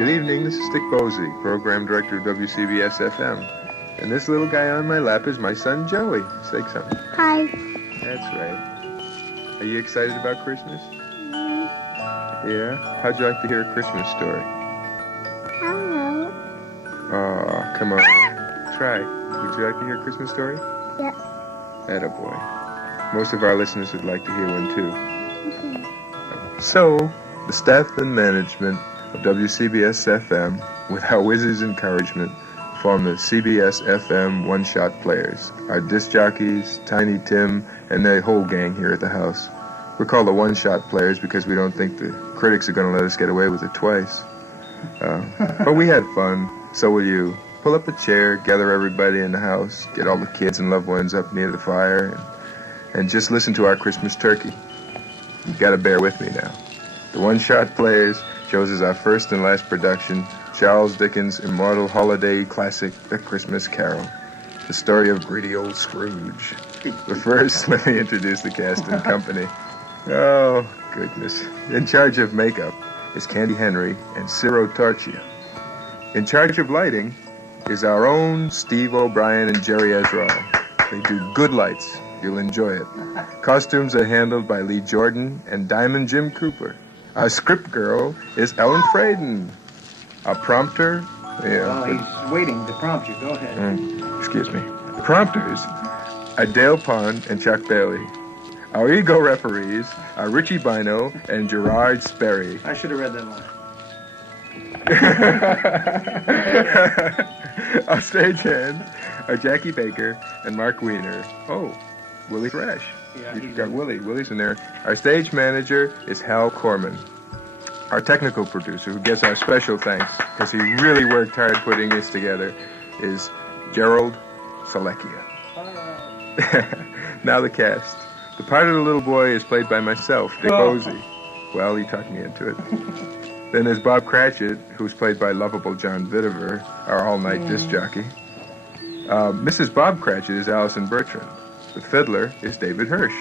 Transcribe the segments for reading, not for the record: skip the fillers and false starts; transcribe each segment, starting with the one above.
Good evening, this is Dick Posey, Program Director of WCBS-FM. And this little guy on my lap is my son, Joey. Say something. Hi. That's right. Are you excited about Christmas? Yeah? How'd you like to hear a Christmas story? I don't know. Oh, come on. Try. Would you like to hear a Christmas story? Yeah. Attaboy. Most of our listeners would like to hear one, too. Okay. So, the staff and management of WCBS-FM, with our wizard's encouragement, form the CBS-FM one-shot players. Our disc jockeys, Tiny Tim, and their whole gang here at the house. We're called the one-shot players because we don't think the critics are going to let us get away with it twice. But we had fun. So will you. Pull up a chair, gather everybody in the house, get all the kids and loved ones up near the fire, and just listen to our Christmas turkey. You got to bear with me now. The one-shot players shows our first and last production, Charles Dickens' immortal holiday classic, A Christmas Carole, the story of greedy old Scrooge. But first, let me introduce the cast and company. Oh, goodness. In charge of makeup is Candy Henry and Ciro Torchia. In charge of lighting is our own Steve O'Brien and Jerry Ezrall. They do good lights. You'll enjoy it. Costumes are handled by Lee Jordan and Diamond Jim Cooper. Our script girl is Ellen Fraden. Our prompter... Well, he's waiting to prompt you. Go ahead. Excuse me. Prompters are Dale Pond and Chuck Bailey. Our ego referees are Richie Bino and Gerard Sperry. I should have read that one. Our stagehands are Jackie Baker and Mark Wiener. Oh, Willie Fresh. Yeah, You've got Willie. Willie's in there. Our stage manager is Hal Corman. Our technical producer, who gets our special thanks because he really worked hard putting this together, is Gerald Selekia. Now the cast. The part of the little boy is played by myself, Dick Posey. Well, he talked me into it. Then there's Bob Cratchit, who's played by lovable John Vitiver, our all-night disc jockey. Mrs. Bob Cratchit is Allison Bertrand. The fiddler is David Hirsch.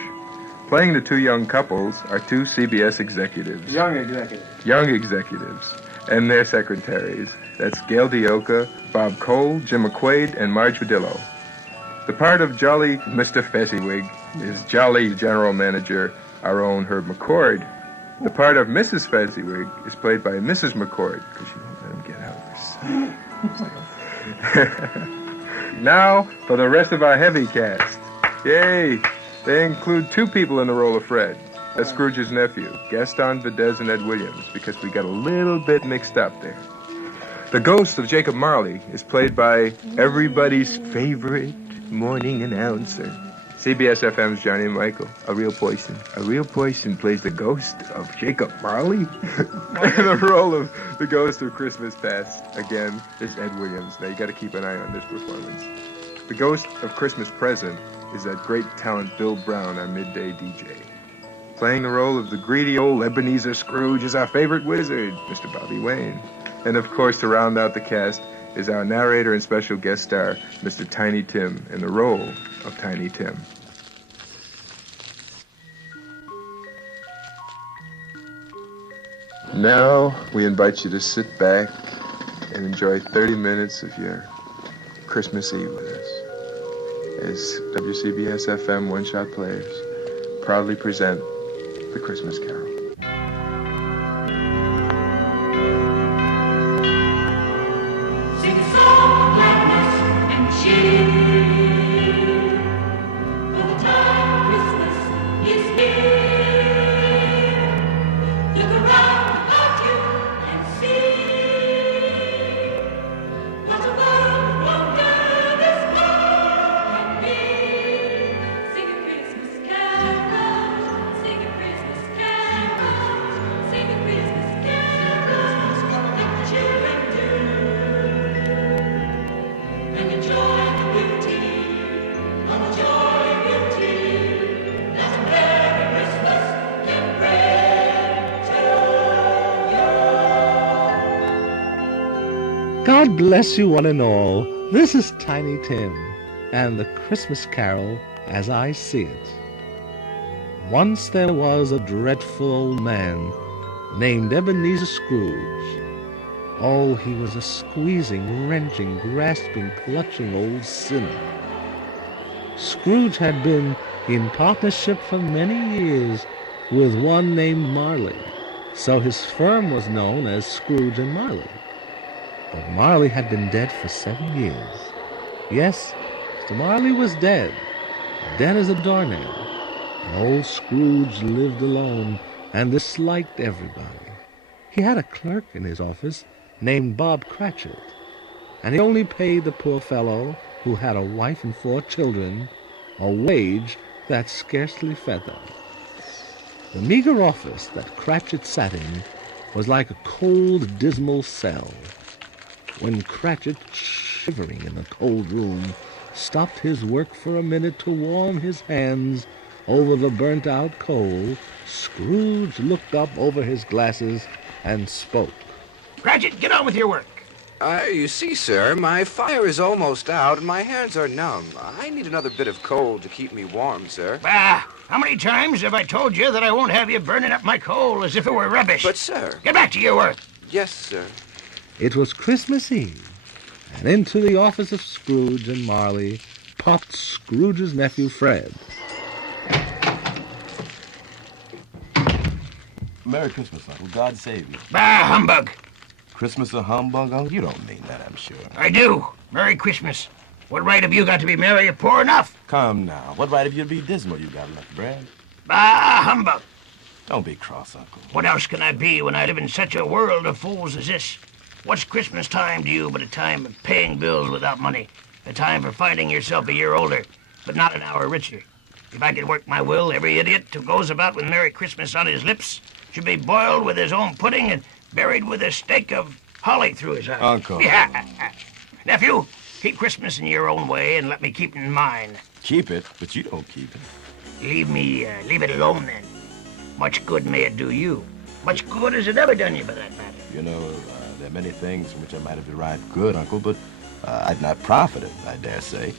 Playing the two young couples are two CBS executives. Young executives. And their secretaries. That's Gail Dioka, Bob Cole, Jim McQuaid, and Marge Vadillo. The part of Jolly Mr. Fezziwig is Jolly General Manager, our own Herb McCord. The part of Mrs. Fezziwig is played by Mrs. McCord, because you won't let him get out of this. Now, for the rest of our heavy cast. Yay! They include two people in the role of Fred. That's Scrooge's nephew, Gaston Vadez and Ed Williams, because we got a little bit mixed up there. The ghost of Jacob Marley is played by everybody's favorite morning announcer, CBS-FM's Johnny Michael, a real person. A real person plays the ghost of Jacob Marley. The role of the ghost of Christmas Past, again, is Ed Williams. Now, you got to keep an eye on this performance. The ghost of Christmas Present is that great talent Bill Brown, our midday DJ. Playing the role of the greedy old Ebenezer Scrooge is our favorite wizard, Mr. Bobby Wayne. And, of course, to round out the cast is our narrator and special guest star, Mr. Tiny Tim, in the role of Tiny Tim. Now, we invite you to sit back and enjoy 30 minutes of your Christmas Eve with us as WCBS-FM one-shot players proudly present The Christmas Carole. God bless you one and all. This is Tiny Tim, and the Christmas Carol as I see it. Once there was a dreadful old man named Ebenezer Scrooge. Oh, he was a squeezing, wrenching, grasping, clutching old sinner. Scrooge had been in partnership for many years with one named Marley, so his firm was known as Scrooge and Marley. But Marley had been dead for 7 years. Yes, Mr. Marley was dead as a doornail. And old Scrooge lived alone and disliked everybody. He had a clerk in his office named Bob Cratchit, and he only paid the poor fellow, who had a wife and 4 children, a wage that scarcely fed them. The meager office that Cratchit sat in was like a cold, dismal cell. When Cratchit, shivering in the cold room, stopped his work for a minute to warm his hands over the burnt-out coal, Scrooge looked up over his glasses and spoke. Cratchit, get on with your work. You see, sir, my fire is almost out and my hands are numb. I need another bit of coal to keep me warm, sir. Bah! How many times have I told you that I won't have you burning up my coal as if it were rubbish? But, sir... Get back to your work. Yes, sir. It was Christmas Eve, and into the office of Scrooge and Marley popped Scrooge's nephew Fred. Merry Christmas, Uncle. God save you. Bah, humbug. Christmas a humbug, Uncle? You don't mean that, I'm sure. I do. Merry Christmas. What right have you got to be merry or poor enough? Come now. What right have you to be dismal? You got enough bread. Bah, humbug. Don't be cross, Uncle. What else can I be when I live in such a world of fools as this? What's Christmas time to you but a time of paying bills without money? A time for finding yourself a year older, but not an hour richer. If I could work my will, every idiot who goes about with Merry Christmas on his lips should be boiled with his own pudding and buried with a stake of holly through his eye. Uncle. Yeah. Nephew, keep Christmas in your own way and let me keep it in mine. Keep it, but you don't keep it. Leave it alone then. Much good may it do you. Much good has it ever done you, for that matter? You know, there are many things from which I might have derived good, Uncle, but I've not profited, I dare say.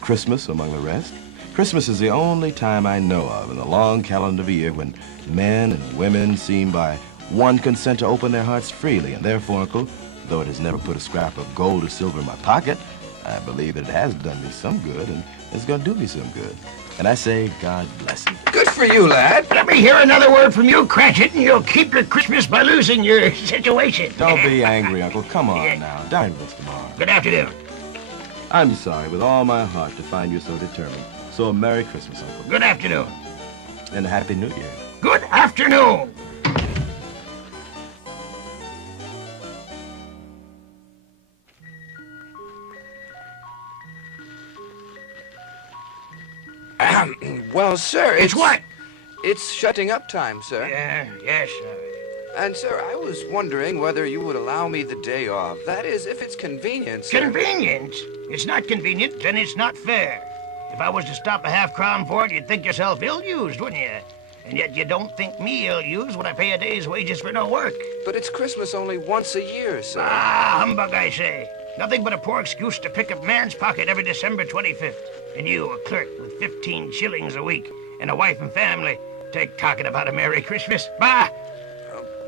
Christmas among the rest. Christmas is the only time I know of in the long calendar of a year when men and women seem by one consent to open their hearts freely, and therefore, Uncle, though it has never put a scrap of gold or silver in my pocket, I believe that it has done me some good, and it's going to do me some good. And I say, God bless you. Good for you, lad. Let me hear another word from you, Cratchit, and you'll keep your Christmas by losing your situation. Don't be angry, Uncle. Come on now. Dine with us tomorrow. Good afternoon. I'm sorry with all my heart to find you so determined. So a Merry Christmas, Uncle. Good afternoon. And a Happy New Year. Good afternoon. Well, sir, It's what? It's shutting up time, sir. Yes. And, sir, I was wondering whether you would allow me the day off. That is, if it's convenient, sir. Convenient? It's not convenient, and it's not fair. If I was to stop a half-crown for it, you'd think yourself ill-used, wouldn't you? And yet you don't think me ill-used when I pay a day's wages for no work. But it's Christmas only once a year, sir. Ah, humbug, I say. Nothing but a poor excuse to pick up man's pocket every December 25th. And you, a clerk with 15 shillings a week and a wife and family, take talking about a Merry Christmas. Bah!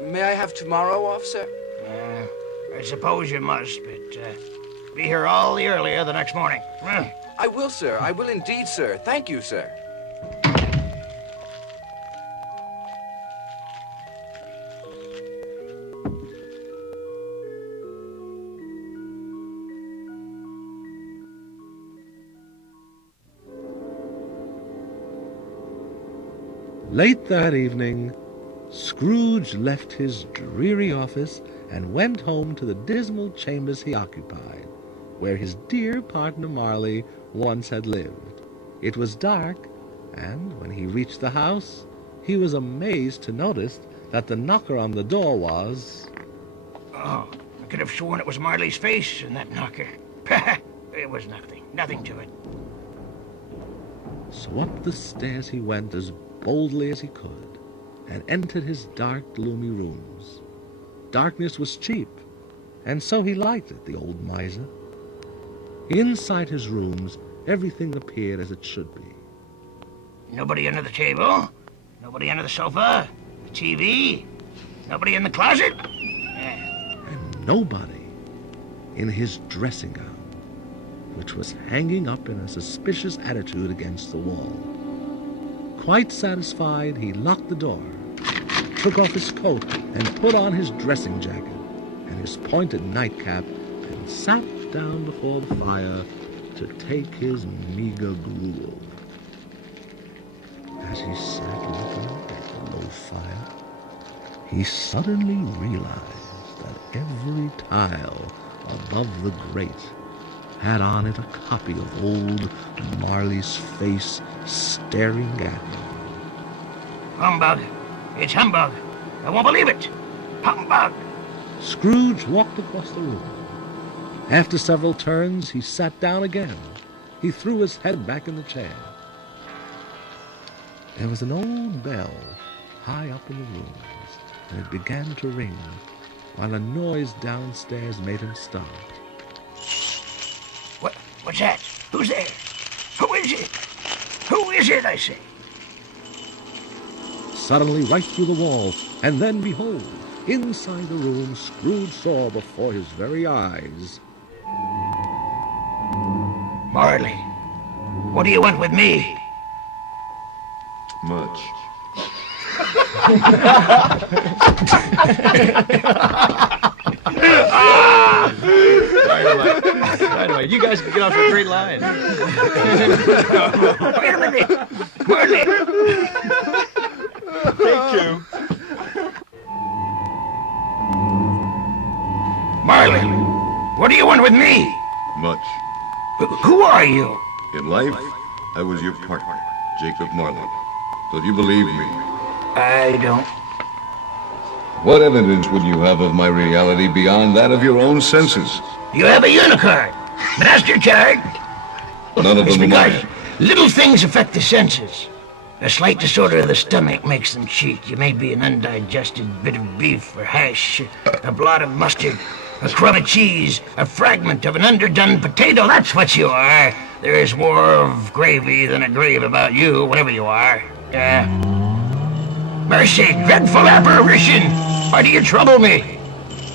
May I have tomorrow off, sir? I suppose you must, but be here all the earlier the next morning. I will, sir. I will indeed, sir. Thank you, sir. Late that evening, Scrooge left his dreary office and went home to the dismal chambers he occupied, where his dear partner Marley once had lived. It was dark, and when he reached the house, he was amazed to notice that the knocker on the door was... Oh, I could have sworn it was Marley's face in that knocker. It was nothing to it. So up the stairs he went as boldly as he could, and entered his dark, gloomy rooms. Darkness was cheap, and so he liked it, the old miser. Inside his rooms, everything appeared as it should be. Nobody under the table, nobody under the sofa, the TV, nobody in the closet. And nobody in his dressing gown, which was hanging up in a suspicious attitude against the wall. Quite satisfied, he locked the door, took off his coat, and put on his dressing jacket and his pointed nightcap, and sat down before the fire to take his meager gruel. As he sat looking at the low fire, he suddenly realized that every tile above the grate had on it a copy of old Marley's face staring at him. Humbug! It's humbug! I won't believe it! Humbug! Scrooge walked across the room. After several turns, he sat down again. He threw his head back in the chair. There was an old bell high up in the rooms, and it began to ring, while a noise downstairs made him stop. What's that? Who's there? Who is it? Who is it, I say? Suddenly, right through the wall, and then, behold, inside the room, Scrooge saw before his very eyes. Marley, what do you want with me? Much. Dynamite. You guys can get off a great line. Wait a minute. Marley. Take two. Marley, what do you want with me? Much. Who are you? In life, I was your partner, Jacob Marley. So do you believe me? I don't. What evidence would you have of my reality beyond that of your own senses? You have a unicard. MasterCard. None of It's them are because mine. little things affect the senses. A slight disorder of the stomach makes them cheat. You may be an undigested bit of beef or hash, a blot of mustard, a crumb of cheese, a fragment of an underdone potato. That's what you are. There is more of gravy than a grave about you, whatever you are. Mercy, dreadful apparition! Why do you trouble me?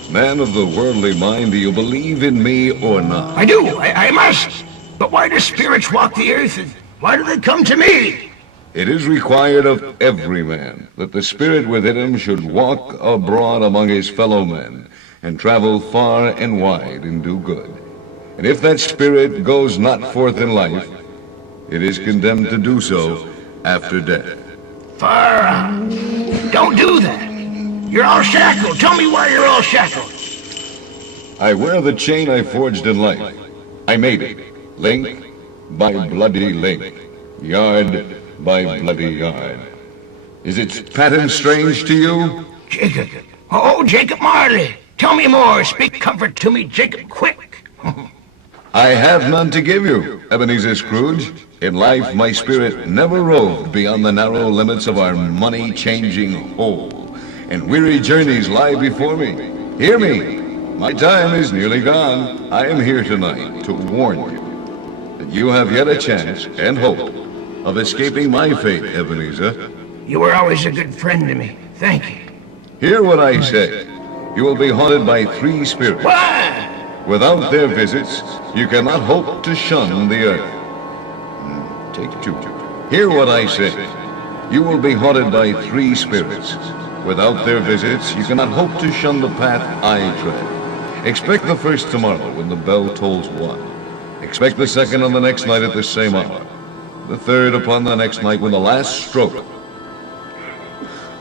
Man of the worldly mind, do you believe in me or not? I do. I must. But why do spirits walk the earth, and why do they come to me? It is required of every man that the spirit within him should walk abroad among his fellow men and travel far and wide and do good. And if that spirit goes not forth in life, it is condemned to do so after death. Far out. Don't do that. You're all shackled. Tell me why you're all shackled. I wear the chain I forged in life. I made it, link by bloody link, yard by bloody yard. Is its pattern strange to you? Jacob. Oh, Jacob Marley. Tell me more. Speak comfort to me, Jacob, quick. I have none to give you, Ebenezer Scrooge. In life, my spirit never roved beyond the narrow limits of our money-changing hole, and weary journeys lie before me. Hear me. My time is nearly gone. I am here tonight to warn you that you have yet a chance and hope of escaping my fate, Ebenezer. You were always a good friend to me. Thank you. Hear what I say. You will be haunted by three spirits. Why? Without their visits, you cannot hope to shun the earth. Take two. Hear what I say. You will be haunted by three spirits. Without their visits, you cannot hope to shun the path I tread. Expect the first tomorrow when the bell tolls 1. Expect the second on the next night at the same hour. The third upon the next night when the last stroke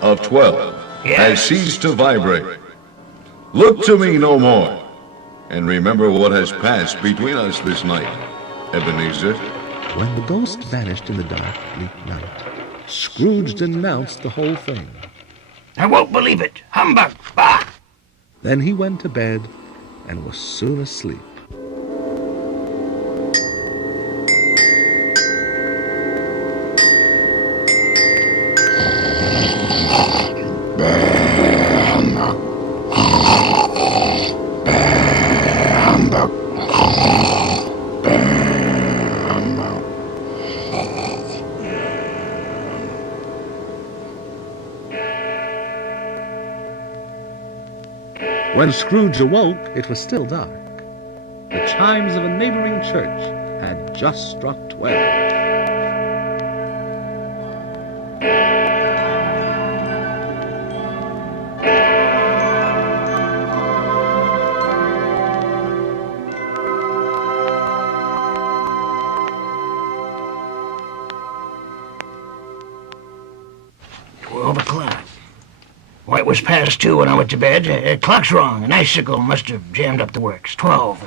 of 12 has ceased to vibrate. Look to me no more, and remember what has passed between us this night, Ebenezer. When the ghost vanished in the dark, bleak night, Scrooge denounced the whole thing. I won't believe it. Humbug. Bah! Then he went to bed and was soon asleep. When Scrooge awoke, it was still dark. The chimes of a neighboring church had just struck 12. Why, it was past 2 when I went to bed. The clock's wrong. An icicle must have jammed up the works. 12.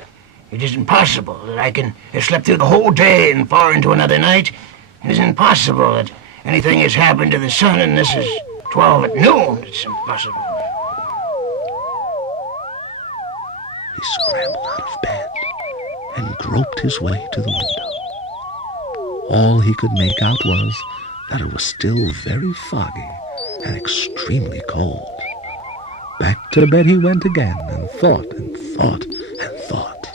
It isn't possible that I can have slept through the whole day and far into another night. It isn't possible that anything has happened to the sun and this is 12 at noon. It's impossible. He scrambled out of bed and groped his way to the window. All he could make out was that it was still very foggy and extremely cold. Back to bed he went again and thought and thought and thought.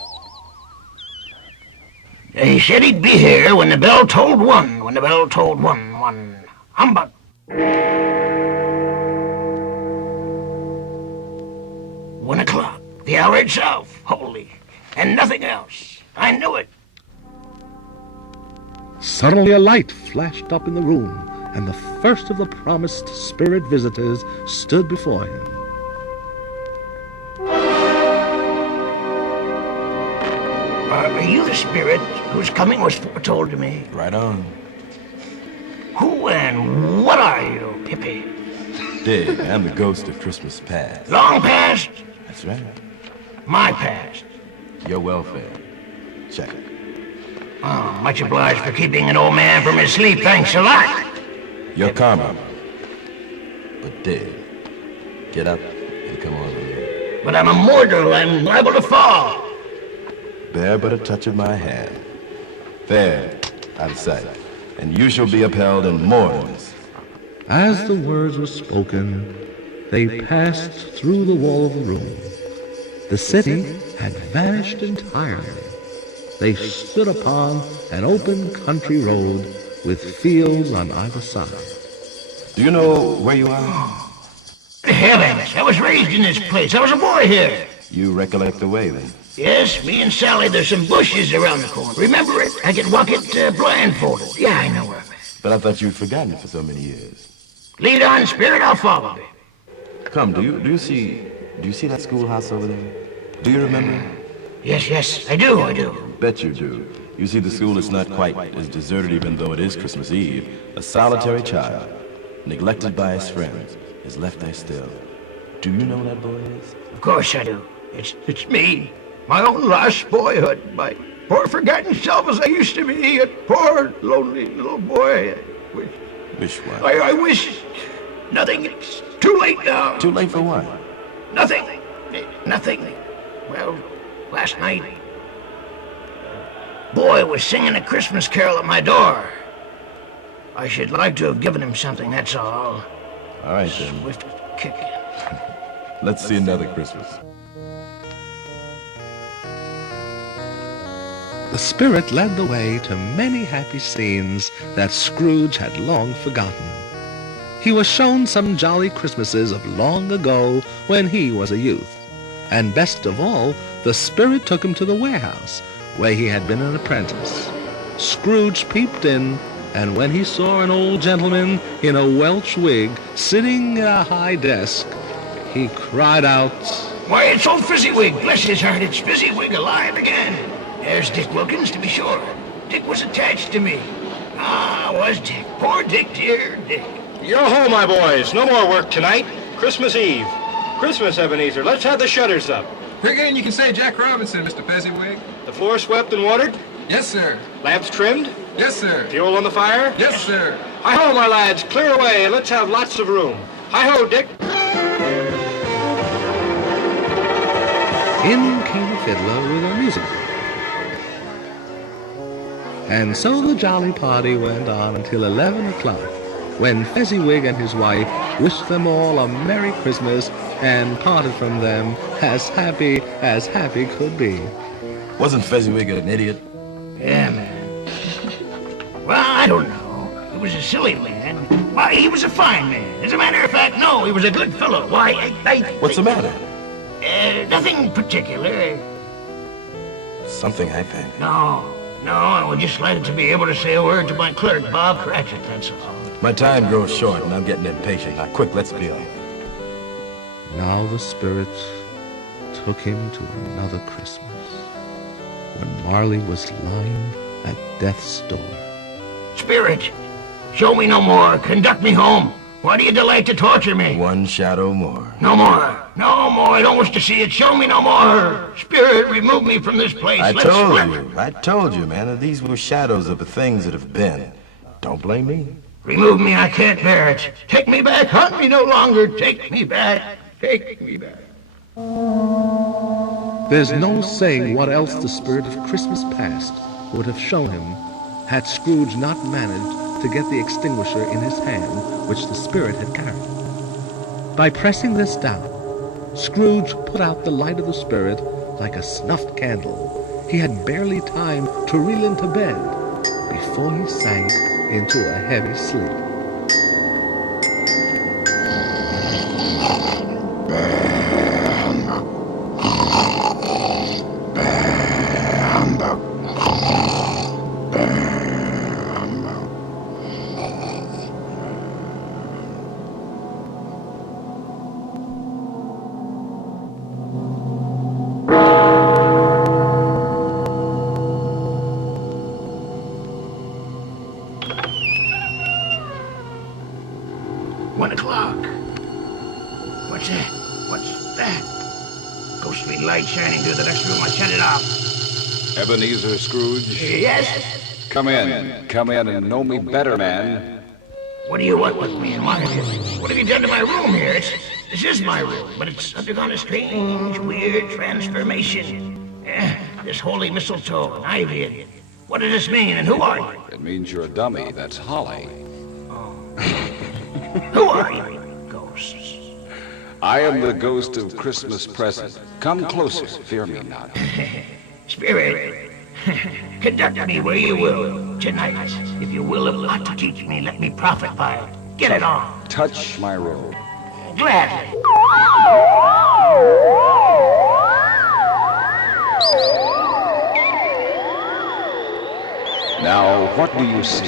He said he'd be here when the bell tolled 1. When the bell tolled 1. 1. Humbug. 1 o'clock. The hour itself. Holy. And nothing else. I knew it. Suddenly a light flashed up in the room, and the first of the promised spirit visitors stood before him. Are you the spirit whose coming was foretold to me? Right on. Who and what are you, Pippi? Dig, I'm the ghost of Christmas past. Long past? That's right. My past. Your welfare. Check. Oh, much obliged for keeping an old man from his sleep. Thanks a lot. Your karma. But Dig, get up and come on with me. But I'm immortal. I'm liable to fall. Bear but a touch of my hand. There, out of sight. And you shall be upheld in mournings. As the words were spoken, they passed through the wall of the room. The city had vanished entirely. They stood upon an open country road with fields on either side. Do you know where you are? Heavens, I was raised in this place. I was a boy here. You recollect the way, then? Yes, me and Sally, there's some bushes around the corner. Remember it? I could walk it blindfolded. Yeah, I know where I'm at. But I thought you'd forgotten it for so many years. Lead on, spirit, I'll follow me. Come, do you see that schoolhouse over there? Do you remember? Yes, I do. Bet you do. You see, the school is not quite as deserted, even though it is Christmas Eve. A solitary child, neglected by his friends, is left there still. Do you know who that boy is? Of course I do. It's me. My own lost boyhood. My poor forgotten self as I used to be. A poor, lonely little boy. Wish what? I wish nothing. It's too late now. Too late for what? Nothing. Well, last night, a boy was singing a Christmas carol at my door. I should like to have given him something, that's all. All right, then. Swift kick. Let's see another Christmas. The spirit led the way to many happy scenes that Scrooge had long forgotten. He was shown some jolly Christmases of long ago when he was a youth. And best of all, the spirit took him to the warehouse, where he had been an apprentice. Scrooge peeped in, and when he saw an old gentleman in a Welsh wig sitting at a high desk, he cried out, "Why, it's old Fezziwig! Bless his heart, it's Fezziwig alive again! There's Dick Wilkins, to be sure. Dick was attached to me. Ah, was Dick. Poor Dick, dear Dick." Yo-ho, my boys. No more work tonight. Christmas Eve. Christmas, Ebenezer. Let's have the shutters up. Again, you can say Jack Robinson, Mr. Fezziwig. The floor swept and watered? Yes, sir. Lamps trimmed? Yes, sir. Fuel on the fire? Yes, sir. Hi-ho, my lads. Clear away and let's have lots of room. Hi-ho, Dick. In came the fiddler with a music book. And so the jolly party went on until 11 o'clock, when Fezziwig and his wife wished them all a Merry Christmas and parted from them as happy could be. Wasn't Fezziwig an idiot? Yeah, man. Well, I don't know. He was a silly man. Why, he was a fine man. As a matter of fact, no, he was a good fellow. Why, What's the matter? Nothing particular. Something I think. No, I would just like to be able to say a word to my clerk, Bob Cratchit, that's all. My time grows short and I'm getting impatient. Now, quick, let's be off. Now the Spirit took him to another Christmas, when Marley was lying at death's door. Spirit, show me no more. Conduct me home. Why do you delight to torture me? One shadow more. No more. No more. I don't wish to see it. Show me no more. Spirit, remove me from this place. I told you, man, that these were shadows of the things that have been. Don't blame me. Remove me. I can't bear it. Take me back. Hunt me no longer. Take me back. Take me back. There's no saying what else the Spirit of Christmas Past would have shown him had Scrooge not managed to get the extinguisher in his hand which the Spirit had carried. By pressing this down, Scrooge put out the light of the Spirit like a snuffed candle. He had barely time to reel into bed before he sank into a heavy sleep. Ebenezer Scrooge? Yes? Come in and know me better, man. What do you want with me? What have you done to my room here? This is my room, but it's undergone a strange, weird transformation. This holy mistletoe and ivy. What does this mean, and who are you? It means you're a dummy. That's Holly. Oh. Who are you, ghosts? I am the ghost of Christmas present. Come closer, fear me not. Spirit, conduct me where you will tonight. If you will have aught to teach me, let me profit by it. Get it on. Touch my robe. Gladly. Now, what do you see?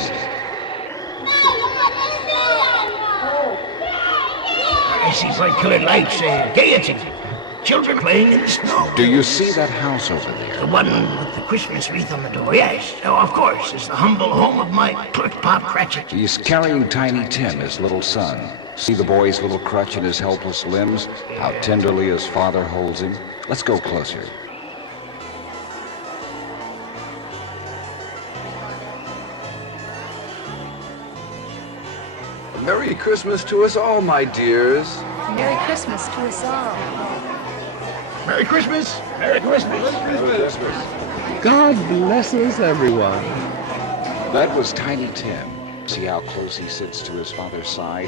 I see bright-colored lights, gaiety. Children playing in the snow. Do you see that house over there? The one with the Christmas wreath on the door, yes. Oh, of course. It's the humble home of my clerk, Bob Cratchit. He's carrying Tiny Tim, his little son. See the boy's little crutch in his helpless limbs? How tenderly his father holds him? Let's go closer. Merry Christmas to us all, my dears. Merry Christmas to us all. Merry Christmas! Merry Christmas! Merry Christmas! God bless us, everyone. That was Tiny Tim. See how close he sits to his father's side?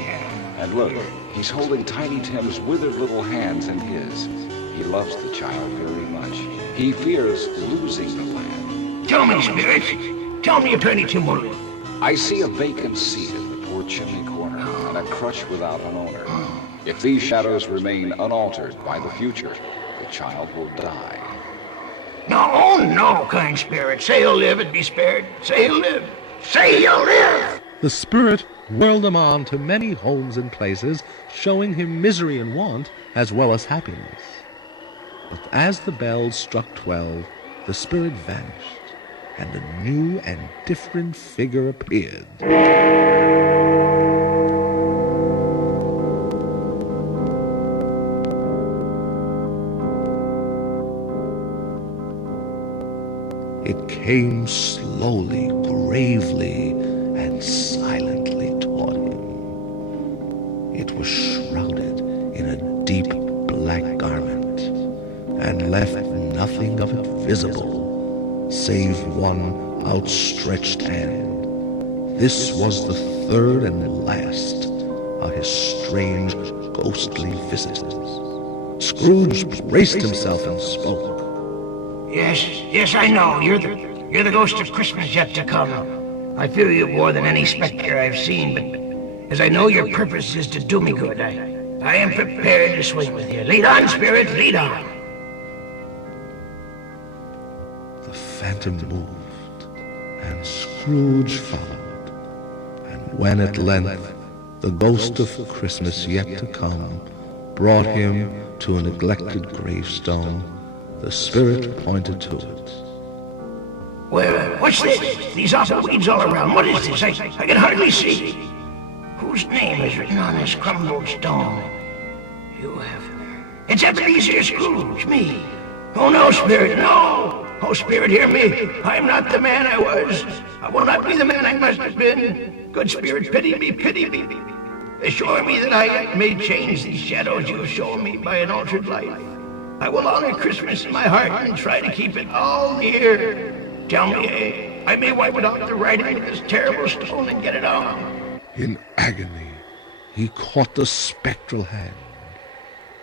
And look, he's holding Tiny Tim's withered little hands in his. He loves the child very much. He fears losing the lad. Tell me, Spirit. Tell me if Tiny Tim will. I see a vacant seat in the poor chimney corner and a crutch without an owner. If these shadows remain unaltered by the future, the child will die. No, oh no, kind Spirit. Say he'll live and be spared. Say he'll live. Say he'll live! The Spirit whirled him on to many homes and places, showing him misery and want as well as happiness. But as the bells struck 12, the Spirit vanished, and a new and different figure appeared. It came slowly, gravely, and silently toward him. It was shrouded in a deep black garment, and left nothing of it visible, save one outstretched hand. This was the third and last of his strange, ghostly visits. Scrooge braced himself and spoke. Yes, I know. You're the ghost of Christmas yet to come. I fear you more than any specter I've seen, but as I know your purpose is to do me good, I I am prepared to swing with you. Lead on, spirit, lead on. The phantom moved, and Scrooge followed. And when at length the ghost of Christmas yet to come brought him to a neglected gravestone, the spirit pointed to it. Where? What's this? These awful weeds all around. What is this? I can hardly see. Whose name is written on this crumbled stone? You have... It's Ebenezer Scrooge, me. Oh, no, spirit, no. Oh, spirit, hear me. I am not the man I was. I will not be the man I must have been. Good spirit, pity me, pity me. Assure me that I may change these shadows you have shown me by an altered life. I will honor Christmas in my heart and try to keep it all near. Tell me, I may wipe it off the writing of this terrible stone and get it on. In agony, he caught the spectral hand,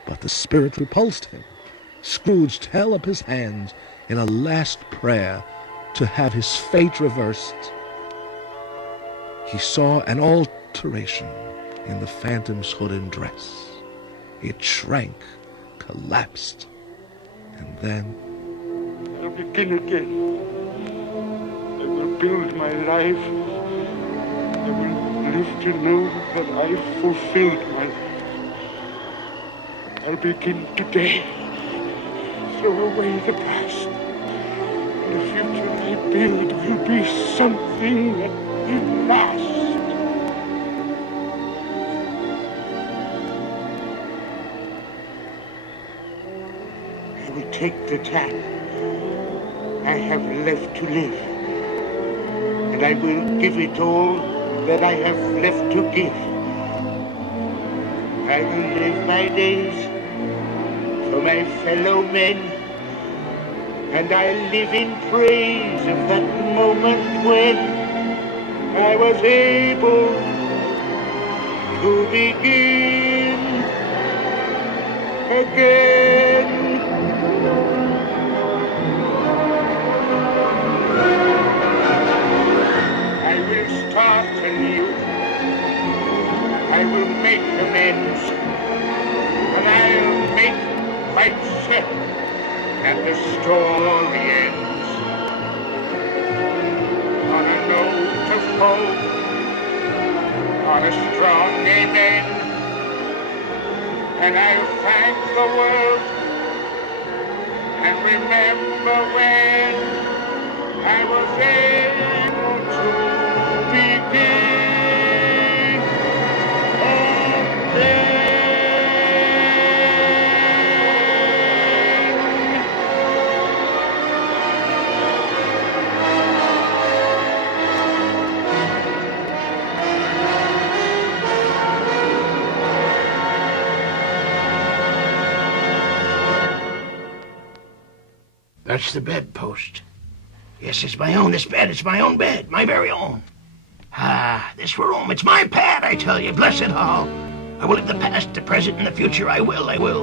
but the spirit repulsed him. Scrooge held up his hands in a last prayer to have his fate reversed. He saw an alteration in the phantom's hood and dress. It shrank, collapsed, and then... I'll begin again. I will build my life. I will live to know that I've fulfilled my life. I'll begin today. Throw away the past. The future I build will be something that will last. I will take the time I have left to live, and I will give it all that I have left to give. I will live my days for my fellow men, and I live in praise of that moment when I was able to begin again. I will start anew. I will make amends, and I'll make quite certain that the story ends on a note of hope, on a strong amen, and I'll thank the world and remember when I was able to begin again. That's the bedpost. Yes, it's my own. This bed, it's my own bed, my very own. Ah, this room, it's my pad, I tell you. Bless it all. I will live the past, the present, and the future. I will. The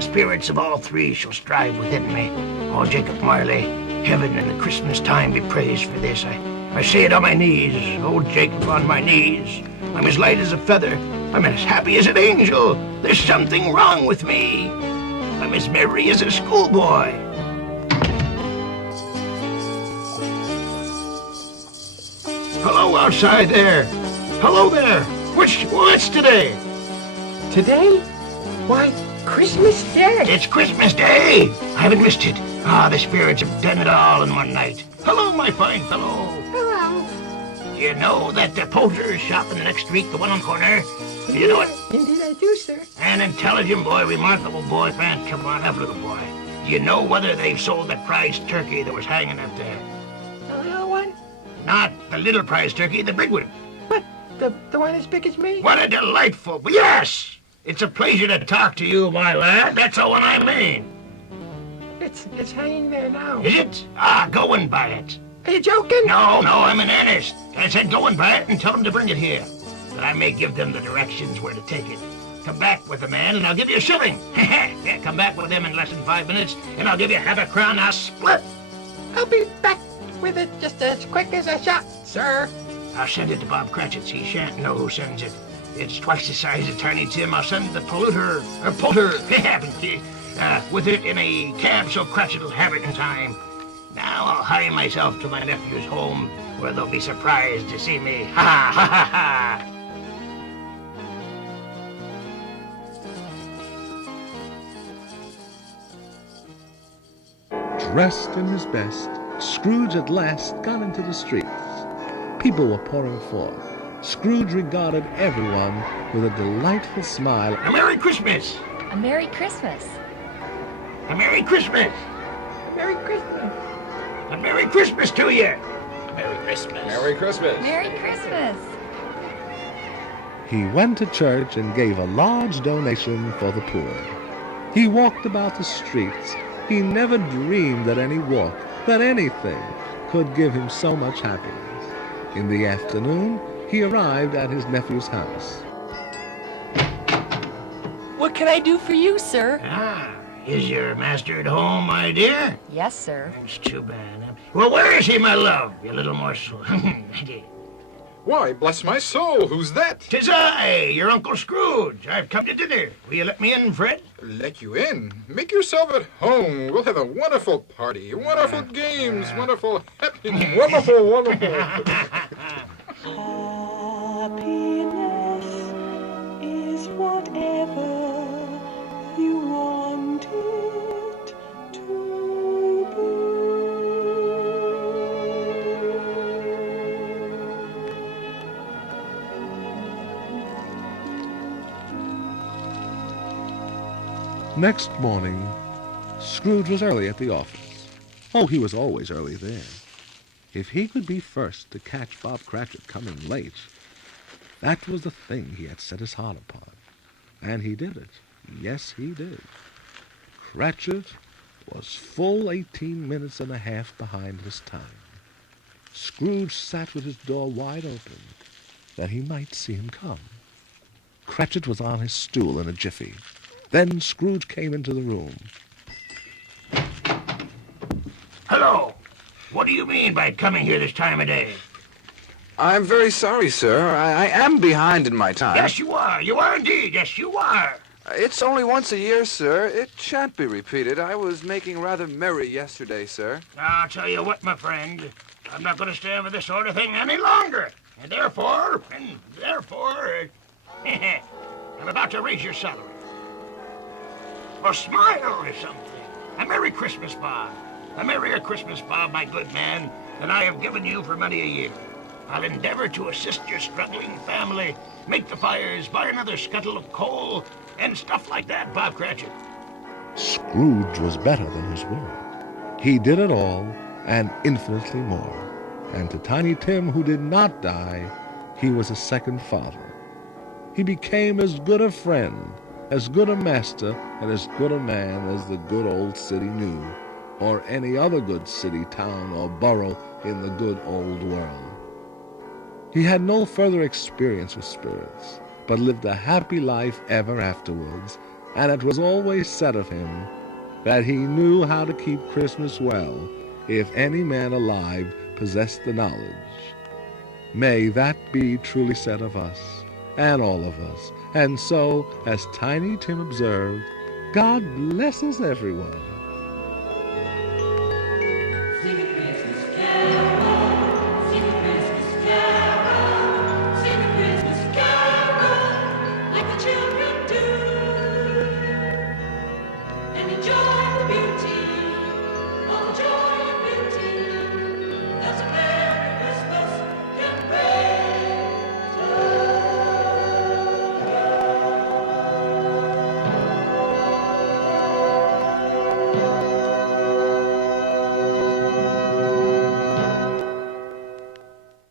spirits of all three shall strive within me. Oh, Jacob Marley, heaven and the Christmas time be praised for this. I say it on my knees. Oh, Jacob, on my knees. I'm as light as a feather. I'm as happy as an angel. There's something wrong with me. I'm as merry as a schoolboy. Hello outside there. Hello there. What's today? Today? Why, Christmas Day. It's Christmas Day. I haven't missed it. Ah, the spirits have done it all in one night. Hello, my fine fellow. Hello. Do you know that the poulterer's shop in the next street, the one on the corner? Do you know it? Indeed I do, sir. An intelligent boy, remarkable boy, man. Come on up, little boy. Do you know whether they've sold the prize turkey that was hanging up there? The little one? Not the little prize turkey, the big one. What? The one as big as me? What a delightful... Yes! It's a pleasure to talk to you, my lad. That's the one I mean. It's hanging there now. Is it? Ah, go and buy it. Are you joking? No, I'm in earnest. I said go and buy it and tell them to bring it here, that I may give them the directions where to take it. Come back with the man and I'll give you a shilling. Yeah, come back with him in less than 5 minutes and I'll give you half a crown. I'll split. I'll be back with it just as quick as a shot, sir. I'll send it to Bob Cratchit's. He shan't know who sends it. It's twice the size of Tiny Tim. I'll send the polluter, or polter, with it in a cab so Cratchit'll have it in time. Now I'll hurry myself to my nephew's home, where they'll be surprised to see me. Ha ha ha ha ha! Dressed in his best, Scrooge at last got into the streets. People were pouring forth. Scrooge regarded everyone with a delightful smile. A Merry Christmas! A Merry Christmas. A Merry Christmas! A Merry Christmas. A Merry Christmas to you! Merry Christmas. Merry Christmas. Merry Christmas. He went to church and gave a large donation for the poor. He walked about the streets. He never dreamed that any walk, that anything, could give him so much happiness. In the afternoon, he arrived at his nephew's house. What can I do for you, sir? Ah, is your master at home, my dear? Yes, sir. It's too bad. Well, where is he, my love? You're a little more slow. Why, bless my soul, who's that? 'Tis I, your Uncle Scrooge. I've come to dinner. Will you let me in, Fred? Let you in? Make yourself at home. We'll have a wonderful party, wonderful games, wonderful happiness, wonderful. Happiness is whatever you want it to be. Next morning, Scrooge was early at the office. Oh, he was always early there. If he could be first to catch Bob Cratchit coming late, that was the thing he had set his heart upon. And he did it. Yes, he did. Cratchit was full 18 minutes and a half behind his time. Scrooge sat with his door wide open, that he might see him come. Cratchit was on his stool in a jiffy. Then Scrooge came into the room. Hello. What do you mean by coming here this time of day? I'm very sorry, sir. I am behind in my time. Yes, you are. You are indeed. Yes, you are. It's only once a year, sir. It shan't be repeated. I was making rather merry yesterday, sir. I'll tell you what, my friend. I'm not going to stand for this sort of thing any longer. And therefore, I'm about to raise your salary. Or smile or something. A Merry Christmas, Bob. A merrier Christmas, Bob, my good man, than I have given you for many a year. I'll endeavor to assist your struggling family, make the fires, buy another scuttle of coal, and stuff like that, Bob Cratchit. Scrooge was better than his word. He did it all, and infinitely more. And to Tiny Tim, who did not die, he was a second father. He became as good a friend, as good a master, and as good a man as the good old city knew, or any other good city, town, or borough in the good old world. He had no further experience with spirits, but lived a happy life ever afterwards, and it was always said of him that he knew how to keep Christmas well, if any man alive possessed the knowledge. May that be truly said of us, and all of us. And so, as Tiny Tim observed, God bless us, everyone. Enjoy the beauty of joy.